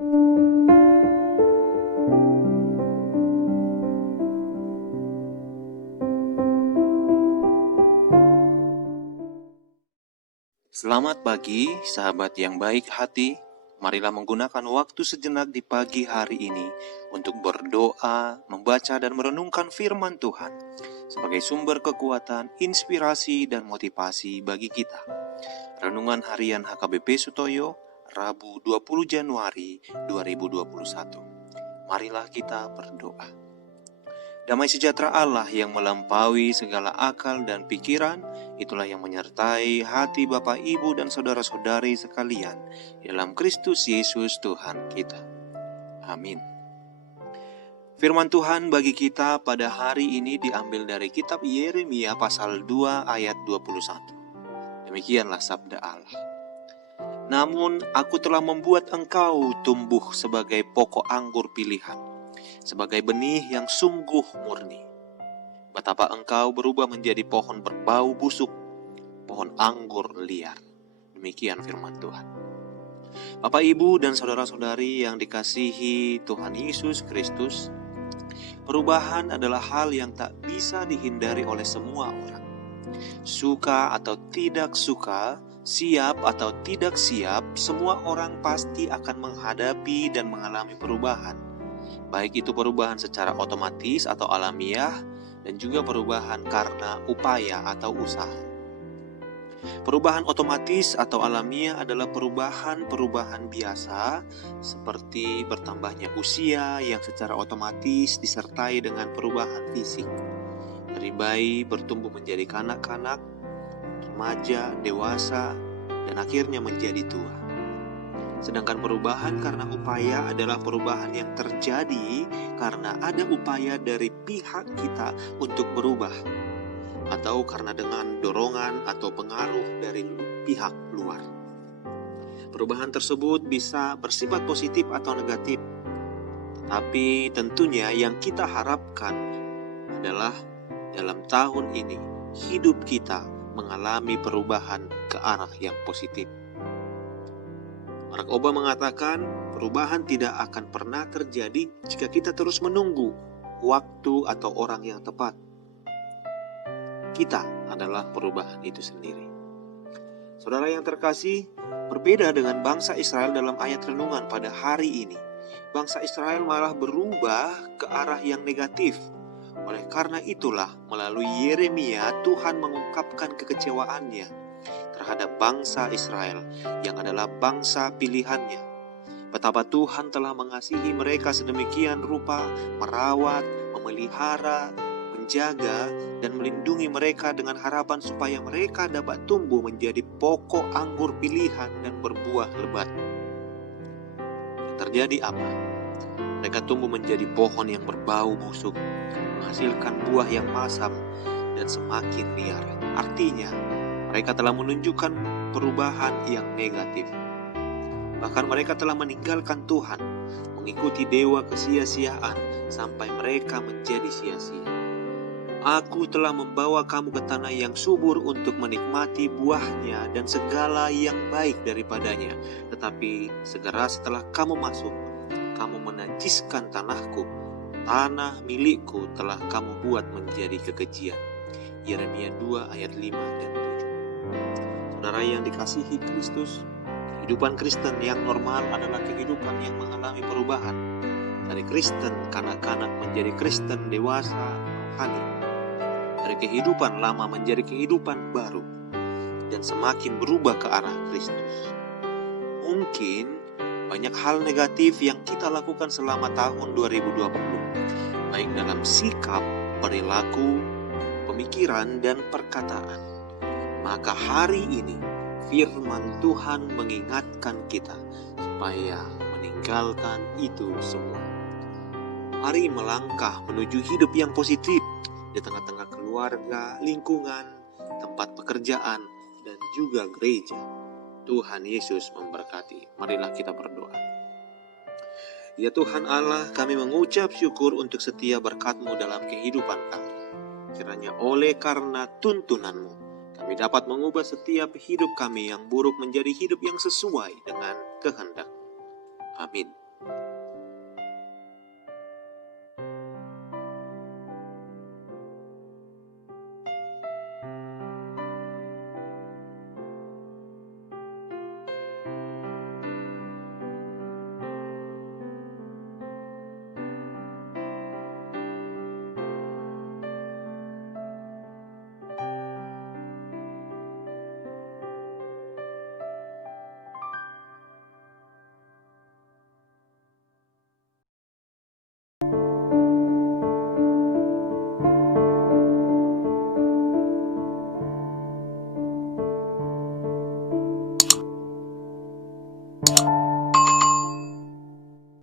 Selamat pagi, sahabat yang baik hati. Marilah menggunakan waktu sejenak di pagi hari ini untuk berdoa, membaca dan merenungkan firman Tuhan sebagai sumber kekuatan, inspirasi dan motivasi bagi kita. Renungan Harian HKBP Sutoyo, Rabu 20 Januari 2021. Marilah kita berdoa. Damai sejahtera Allah yang melampaui segala akal dan pikiran, itulah yang menyertai hati Bapak, Ibu, dan saudara-saudari sekalian di dalam Kristus Yesus Tuhan kita. Amin. Firman Tuhan bagi kita pada hari ini diambil dari kitab Yeremia pasal 2 ayat 21. Demikianlah sabda Allah. Namun aku telah membuat engkau tumbuh sebagai pokok anggur pilihan, sebagai benih yang sungguh murni. Betapa engkau berubah menjadi pohon berbau busuk, pohon anggur liar. Demikian firman Tuhan. Bapak, Ibu, dan saudara-saudari yang dikasihi Tuhan Yesus Kristus, perubahan adalah hal yang tak bisa dihindari oleh semua orang. Suka atau tidak suka, siap atau tidak siap, semua orang pasti akan menghadapi dan mengalami perubahan. Baik itu perubahan secara otomatis atau alamiah, dan juga perubahan karena upaya atau usaha. Perubahan otomatis atau alamiah adalah perubahan biasa, seperti bertambahnya usia yang secara otomatis disertai dengan perubahan fisik. Dari bayi bertumbuh menjadi kanak-kanak, remaja, dewasa, dan akhirnya menjadi tua. Sedangkan perubahan karena upaya adalah perubahan yang terjadi karena ada upaya dari pihak kita untuk berubah, atau karena dengan dorongan atau pengaruh dari pihak luar. Perubahan tersebut bisa bersifat positif atau negatif, tapi tentunya yang kita harapkan adalah dalam tahun ini hidup kita mengalami perubahan ke arah yang positif. Barack Obama mengatakan, perubahan tidak akan pernah terjadi jika kita terus menunggu waktu atau orang yang tepat. Kita adalah perubahan itu sendiri. Saudara yang terkasih, berbeda dengan bangsa Israel dalam ayat renungan pada hari ini. Bangsa Israel malah berubah ke arah yang negatif. Oleh karena itulah, melalui Yeremia, Tuhan mengungkapkan kekecewaannya terhadap bangsa Israel yang adalah bangsa pilihannya. Betapa Tuhan telah mengasihi mereka sedemikian rupa, merawat, memelihara, menjaga, dan melindungi mereka dengan harapan supaya mereka dapat tumbuh menjadi pokok anggur pilihan dan berbuah lebat. Yang terjadi apa? Mereka tumbuh menjadi pohon yang berbau busuk, menghasilkan buah yang masam dan semakin liar. Artinya, mereka telah menunjukkan perubahan yang negatif. Bahkan mereka telah meninggalkan Tuhan, mengikuti dewa kesia-siaan sampai mereka menjadi sia-sia. Aku telah membawa kamu ke tanah yang subur untuk menikmati buahnya dan segala yang baik daripadanya. Tetapi segera setelah kamu masuk, kamu menajiskan tanahku. Tanah milikku telah kamu buat menjadi kekejian. Yeremia 2 ayat 5 dan 7. Saudara yang dikasihi Kristus, kehidupan Kristen yang normal adalah kehidupan yang mengalami perubahan. Dari Kristen kanak-kanak menjadi Kristen dewasa rohani. Dari kehidupan lama menjadi kehidupan baru. Dan semakin berubah ke arah Kristus. Mungkin banyak hal negatif yang kita lakukan selama tahun 2020. Baik dalam sikap, perilaku, pemikiran, dan perkataan. Maka hari ini firman Tuhan mengingatkan kita supaya meninggalkan itu semua. Mari melangkah menuju hidup yang positif di tengah-tengah keluarga, lingkungan, tempat pekerjaan, dan juga gereja. Tuhan Yesus memberkati. Marilah kita berdoa. Ya Tuhan Allah, kami mengucap syukur untuk setiap berkat-Mu dalam kehidupan kami. Kiranya oleh karena tuntunan-Mu, kami dapat mengubah setiap hidup kami yang buruk menjadi hidup yang sesuai dengan kehendak. Amin.